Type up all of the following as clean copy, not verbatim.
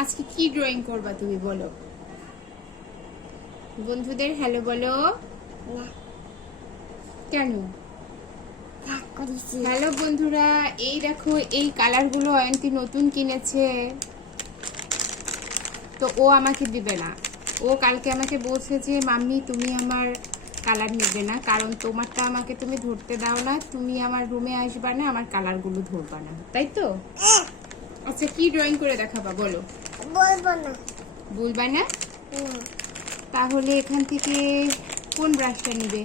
আজকে কি ড্রয়িং করবা তুমি বলো? বন্ধুদের হ্যালো বলো। কেন? হ্যালো বন্ধুরা, এই দেখো এই কালারগুলো অয়ন্তী নতুন কিনেছে, তো ও আমাকে দিবে না। ও কালকে আমাকে বলছে যে মাম্মি তুমি আমার কালার নেবে না, কারণ তোমারটা আমাকে তুমি ধরতে দাও না, তুমি আমার রুমে আসবা না, আমার কালারগুলো ধরবা না, তাই তো? আচ্ছা কি ড্রয়িং করে দেখাবা বলো? বলবো না। বলবা না? তাহলে এখান থেকে কোন ব্রাশটা নিবে?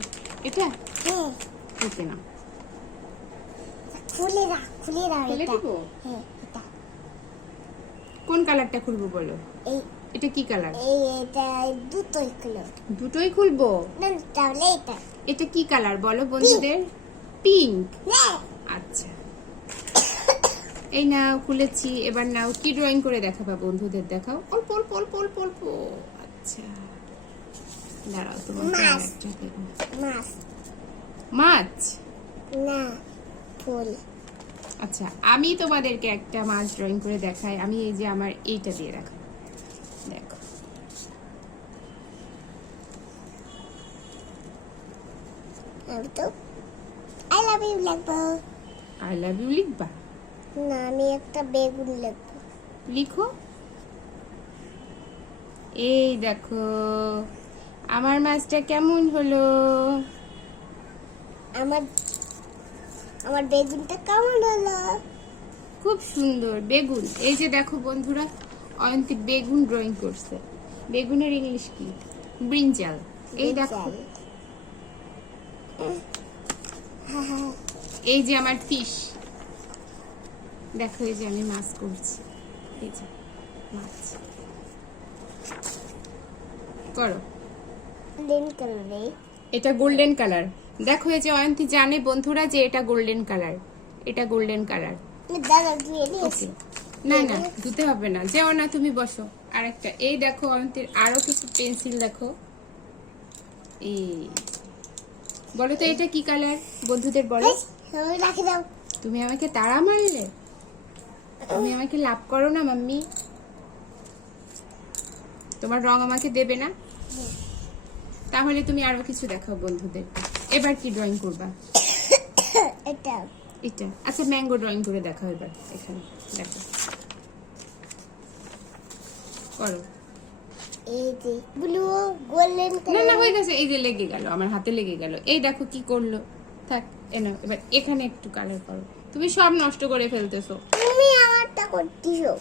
এটা? ওকে না, খুলে দাও, খুলে দাও। খুলে এটা দিব? এটা কোন কালারটা খুলবো বলো? এই এটা কি কালার? এটা দুটোই খুলো। দুটোই খুলবো? না তাহলে এটা এটা কি কালার বলো বন্ধুদের? পিঙ্ক। না। আচ্ছা এই নাও খুলেছি, এবার নাও কি ড্রয়িং করে দেখাবা বন্ধুদের? দেখাও অল্প অল্প অল্প অল্প অল্প। আচ্ছা দাঁড়াও তোমার মাছ। কালারটা দেবো। মাছ মাছ? না, ফুল। আচ্ছা আমি তোমাদেরকে একটা মাছ ড্রয়িং করে দেখাই। আমি এই যে আমার এইটা দিয়ে রাখা, দেখো আমি তো আই লাভ ইউ লিখবো। আই লাভ ইউ লিখবা? না, আমি একটা বেগুন লিখবো। লিখো। এই দেখো আমার মাছটা কেমন হলো? আমার আমার বেগুনটা কেমন হলো? খুব সুন্দর বেগুন। এই যে দেখো বন্ধুরা, অয়ন্তী বেগুন ড্রয়িং করছে। বেগুনের ইংলিশ কি? ব্রিঞ্জাল। এই দেখো এই যে আমার ফিশ, দেখো এই যে আমি মাছ করছি, এই যে মাছ করো। গোল্ডেন কালারে। এটা গোল্ডেন কালার। দেখো এই যে অয়ন্তী জানে বন্ধুরা যে এটা গোল্ডেন কালার, এটা গোল্ডেন কালার। দাদা ধুয়ে নিস। ওকে না না ধুতে হবে না, যেও না তুমি বসো। আরেকটা এই দেখো অয়ন্তীর আরো কিছু পেন্সিল দেখো। এই বলো তো এটা কি কালার বন্ধুদের বলো? রাখি দাও। তুমি আমাকে তাড়া মারলে, তুমি আমাকে লাভ করো না মাম্মি, তোমার রং আমাকে দেবে না, তাহলে তুমি আরো কিছু দেখাও বন্ধুদের। এবার কি ড্রয়িং করবা? এটা এটা আচ্ছা ম্যাঙ্গো ড্রয়িং করে দেখাও এবার। এখানে দেখো করো। এই যে ব্লু গোল্ডেন না কালার। না হয়ে গেছে, এই যে লেগে গেল, আমার হাতে লেগে গেল। এই দেখো কি করলো, থাক এনো। এবার এখানে একটু কালার করো। তুমি সব নষ্ট করে ফেলতেছো। তুমি আমারটা করতেছো।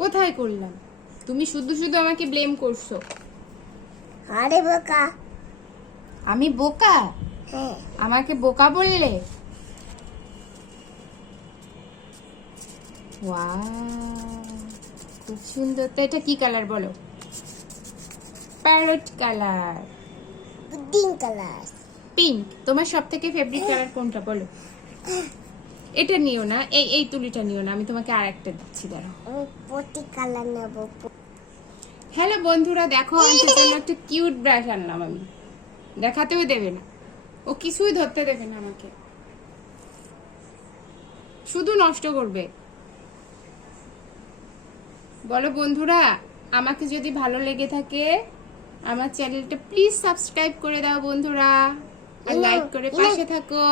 কোথায় করলাম? তুমি শুধু শুধু আমাকে ব্লেম করছো। আরে বোকা। আমি বোকা? হ্যাঁ। আমাকে বোকা বললে? ওয়াও খুব সুন্দর। তো এটা কি কালার বলো? Parrot colour. Pudding colour. Pink. তোমার সব থেকে ফেভারিট কালার কোনটা বলো? এটা নিও না, এই এই তুলিটা নিও না, আমি তোমাকে আরেকটা দিচ্ছি, দাঁড়াও। আমি পটি কালার নেব। হ্যালো বন্ধুরা, দেখো অন্তের জন্য একটা কিউট ব্রাশ আনলাম আমি। দেখাতেও দেবে না, ও কিছুই ধরতে দেবে না আমাকে, শুধু নষ্ট করবে। বলো বন্ধুরা, আমাকে যদি ভালো লেগে থাকে আমার চ্যানেলটা প্লিজ সাবস্ক্রাইব করে দাও বন্ধুরা, আর লাইক করে পাশে থাকো।